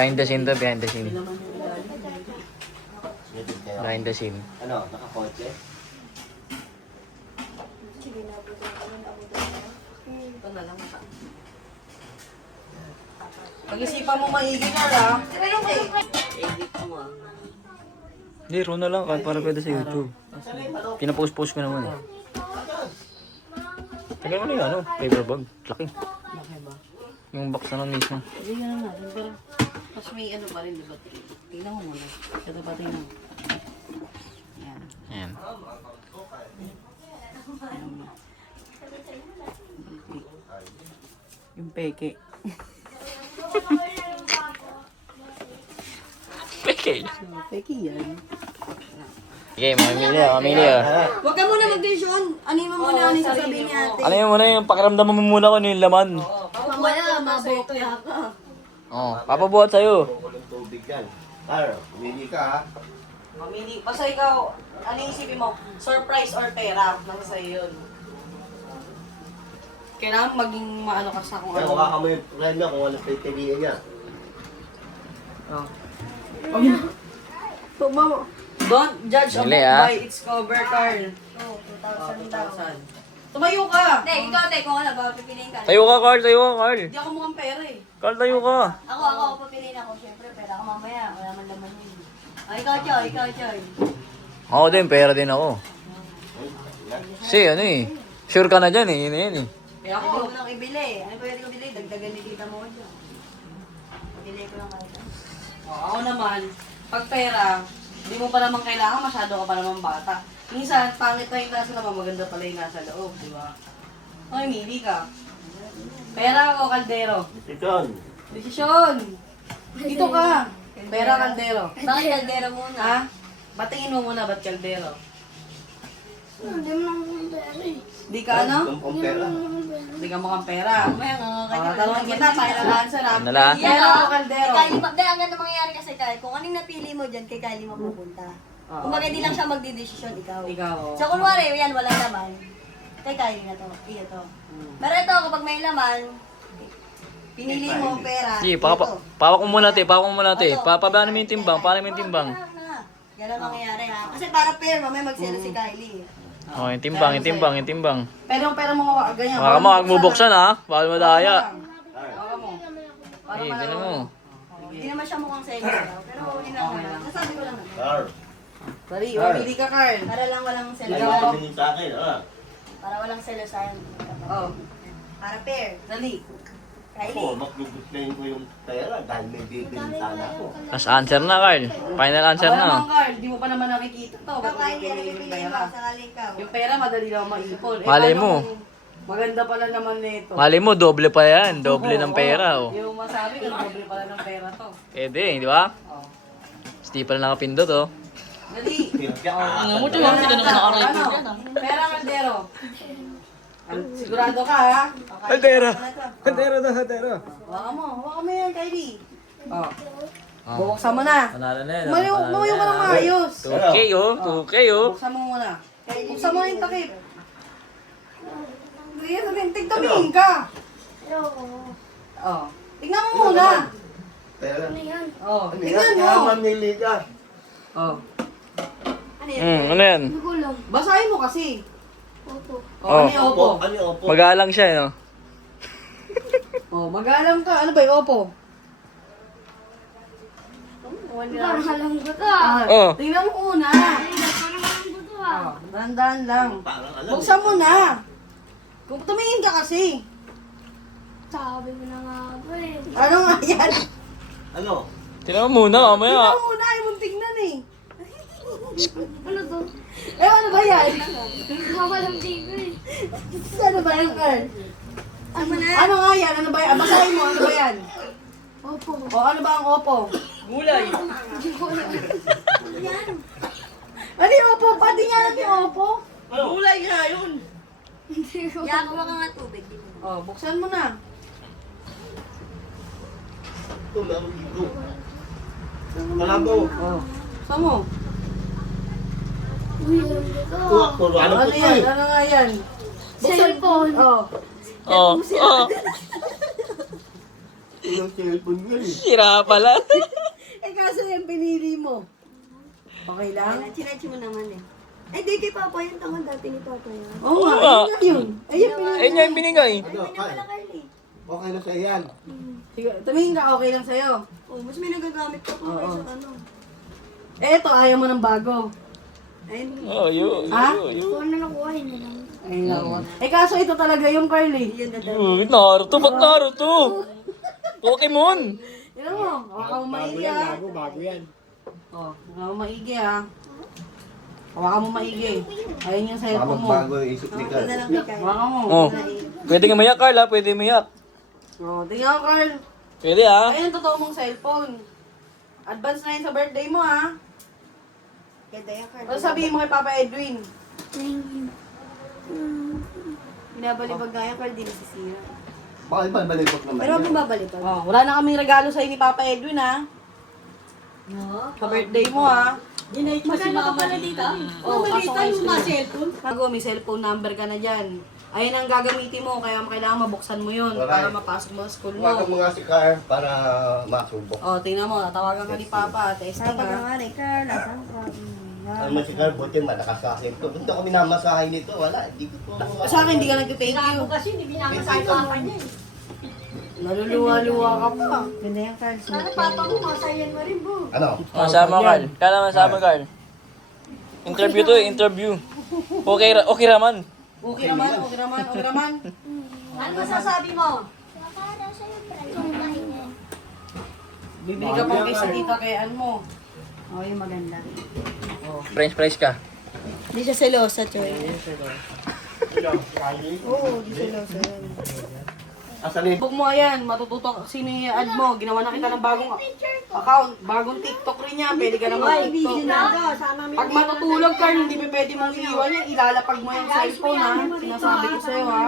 Behind the scene to, behind the scene. Native kayo. Behind the scene. Ano, nakakotse? Sige, nabutan ko. Ito na lang. Pag-isipan mo maigi ka lang. Edit mo ah. Hindi, raw na lang. Para pwede sa YouTube. Pinapost-post ko naman eh. Tagal mo na yung ano, paper bag. Laki. Laki ba? Yung box na lang mismo. Hindi nga naman. Pero, mas may ano pa rin, di ba? Tingnan mo muna. Ito pa tingnan mo. Yan. Ayan. Yung peke. Peke. Peke yan. Okay, mamili ah. Huwag ka muna mag-desisyon. Ano mo muna ano yung sasabihin ni ate? Ano yung muna yung pakiramdaman mo muna kung ano yung laman. Mamaya, mabokya ka. Oo, papabuhat sa'yo. Walang tubig yan. Car, umili ka ha. Mamili. Basta ikaw, ano yung isipin mo? Surprise or pera? Nasa sa'yo yun. Kailangan maging maano ka sa kung Kaya ano. mukha ka mo yung premyo kung ano pipiliin niya. Oh. Mama. Don't judge a book Mali, ah. by its cover, Carl. Oh, 2,000 2,000 daw. daw. Tumayo ka! Hindi, ikaw ate, kung ano ba, pipiliin ka. Tayo ka, Carl. Tayo ka, Carl. Hindi ako mukhang pera eh. Carl, tayo ka. Ako, papiliin ako. Siyempre, pera ka mamaya. Wala man laman yun. Ay, ikaw, Choy. Ako din, pera din ako. Kasi ano eh. Sure ka na dyan eh. Yun na yan eh. Kaya Ako, ako, huwag mo nang ibili. Ano pwede ko bili? Dagdagan ni tita mo ko dyan. Pabili ko lang kayo. ako naman, pag pera, hindi mo pa naman kailangan, masyado ka pa naman bata. Minsan, pangit na yung nasa naman, maganda pala yung nasa loob, di ba? Ay, mili ka. Pera o kaldero? Decision. Desisyon! Dito ka! Pera, kaldero. Bakit kaldera muna? Ha? Batingin mo muna, ba't kaldero? Hindi mo naman pera eh. Di ka ano? Kumpera. Di ka mukhang pera. Mamaya nga, Tanong kita, final answer ha? Ano la? Pera o kaldero? Kay Kylie, ang ganda mangyayari kasi Kyle, kung anong napili mo dyan, kay Kylie mapupunta. Oo. Kung hindi lang siya magdidesisyon, ikaw. Ikaw. So, kunwari, yan, wala laman. Kay Kylie na to. Iyo to. Pero ito, kapag may laman, pinili mo ang pera. Sige, ito. pawak mo muna te. Pawak mo muna te. Ito. Paano mo yung timbang? Paano mo yung timbang? Yan ang mangyayari ha. Kasi para fair, mamaya magselo si Kylie. Oh, yung timbang, yung timbang, yung timbang. Pero yung pera mo ganyan. Baka mo, huwag mo buksan ha. Baka madaya. Baka mo. Para Eh, ganun mo. Hindi naman siya mukhang selos daw. Pero hindi lang naman. Nasabi ko lang naman. Car. Dali, mamili ka, Carl. Para lang walang selos. Ayaw mo tingin sa akin, ha? Para walang selos sa Oh, Para fair. dali. Ako, Kylie. magguguplayin ko yung pera dahil may bibili sana ako. Last answer na, Carl. Final answer Baka na. naman, Carl, di mo pa naman nakikita to. Ikaw, Ba't Kylie, ano pipiliin yung pipiliin pera? mo? Sakali ikaw. Yung pera, madali lang maipon. Malay paano mo. kung Maganda pala naman nito. Mali mo, doble pa yan. Doble ng pera. Oh. Yung masabi ko, doble pala ng pera to. Pwede, di ba? Oh. Hindi pa na nakapindot oh. Dali. Ano mo, tiyan, hindi ka naman naka-record Ano? yan, Pera, kaldero. Sigurado ka, ha? Hatero. Hatero na, hatero. Hawakan mo yan, Kylie. Oh. Bubuksan mo na. Panalo na yan. Lumayo ka ng maayos. 2K oh, 2K oh. Buksan mo muna. Buksan mo na yung takip. Ayan, tigtamingin ka. Oh. Tingnan mo muna. Pera. Oh, Kaya tingnan kaya mo. mamili ka. Oh. Ano yan? Basahin mo kasi. Oh, Oh. ano yung opo? Ano yung opo? Magalang siya, no? Oh, mag-alam ka. Ano ba yung opo? Oh. Tingnan mo una. Oh, dahan-dahan lang. Parang alam. Buksan mo na. Kung tumingin ka kasi. Sabi mo na nga ba eh. Ano nga yan? Ano? Tingnan mo muna, mamaya. Tingnan mo na. Ayaw mong tingnan eh. Ano to? Eh, ano ba yan? Makawalang tigo eh. Ano ba yan, Carl? Ano nga yan? Ano ba yan? Basahin mo. Ano ba yan? Opo. O, ano ba ang opo? Gulay. Ano yung opo? Pati nga natin yung opo. Gulay nga yun. Yakuha ka nga tubig. Oh, buksan mo na. Ito, meron dito. Malabo. Oh. Buksan mo. Uy, ano to? Puro ano Ano po yan? ito Ano nga yan? Cellphone. Oh. Oh, oh. yung cellphone ko eh. Sira pala. Eh kaso yung pinili mo. Okay lang? Chinachi mo naman eh. Ay, di kay Papa yung tangan dati ni Papa yan. Oo nga, nga. ayun nga yun. Ayun, pinili. Ayun niya yung binigay. Ano, Kyle? Carly. Okay na sa yan. Sige, tumingin ka, okay lang sa'yo. Oh, mas may nagagamit ka pa kaysa ano. Eh, ito, ayaw mo ng bago. Ayun. Oh, yun. Ha? Kung ano nakuha, yun na lang. Ayun lang. Eh, kaso ito talaga yung Carly. Yun na daw. Uy, Naruto. Ba't Naruto? Pokemon. Yun mo, hawakan mo maigi ha. bago yan. Oh, hawakan mo maigi ha. Hawakan mo maigi. Ayun yung Baka cellphone mo. magbago yung isip ni Ito Carl. na lang kay Kyle. Hawakan mo. Oh. Pwede nga mayak, Carl, ha? Pwede mayak. Oh, tingnan ko, Carl. Pwede, ha? Ayun ang totoo mong cellphone. Advance na yun sa birthday mo ha. Ganda yan, Carly. Ano sabihin mo kay Papa Edwin? Thank you. Binabalibag nga yan, Carl, di nasisira. Baka ibalibot naman Pero yan. huwag mong babalibag. Oh, wala na kaming regalo sa'yo ni Papa Edwin ha. Sa birthday mo ha. Magkano ka pala dito? Oh, pasok kayo sa cellphone. Bago, may cellphone number ka na dyan. Ayun ang gagamitin mo, kaya kailangan mabuksan mo yun para Alright. mapasok mo sa school Tawagan mo. mo nga si Carl para masubok. Oh, tingnan mo, tawagan ka ni Papa, testing Papa ka ha. nga rin, Carl. Nasaan ka? Ano man si Carl, buti malakas sa akin to. Hindi ako minamasahay nito, wala. Hindi ko to. Sa akin, hindi ka nag-thank you. Kasi hindi binamasahe sa akin niya. Naluluwa-luwa ka pa. Ganda yan, Carl. Sana papa mo, masayan mo rin, bu. Ano? Masama, Carl. Kala masama, Carl. Interview to, interview. Okay, okay raman. Okay naman, okay naman, okay naman. Ano masasabi mo? Para sa'yo, Brian. Bibili ka pang kaysa tita kay mo. Oh, yung maganda. French fries ka. Hindi siya selosa, Choy. Oo, di selosa yan. Asan yun? Book mo yan, matututo sino yung ad mo. Ginawa na kita ng bagong account, bagong TikTok rin yan. Pwede ka na mag-TikTok. Pag matutulog ka, hindi pa pwede mong iiwan yan. Ilalapag mo yung cellphone ha. Sinasabi ko sa'yo ha.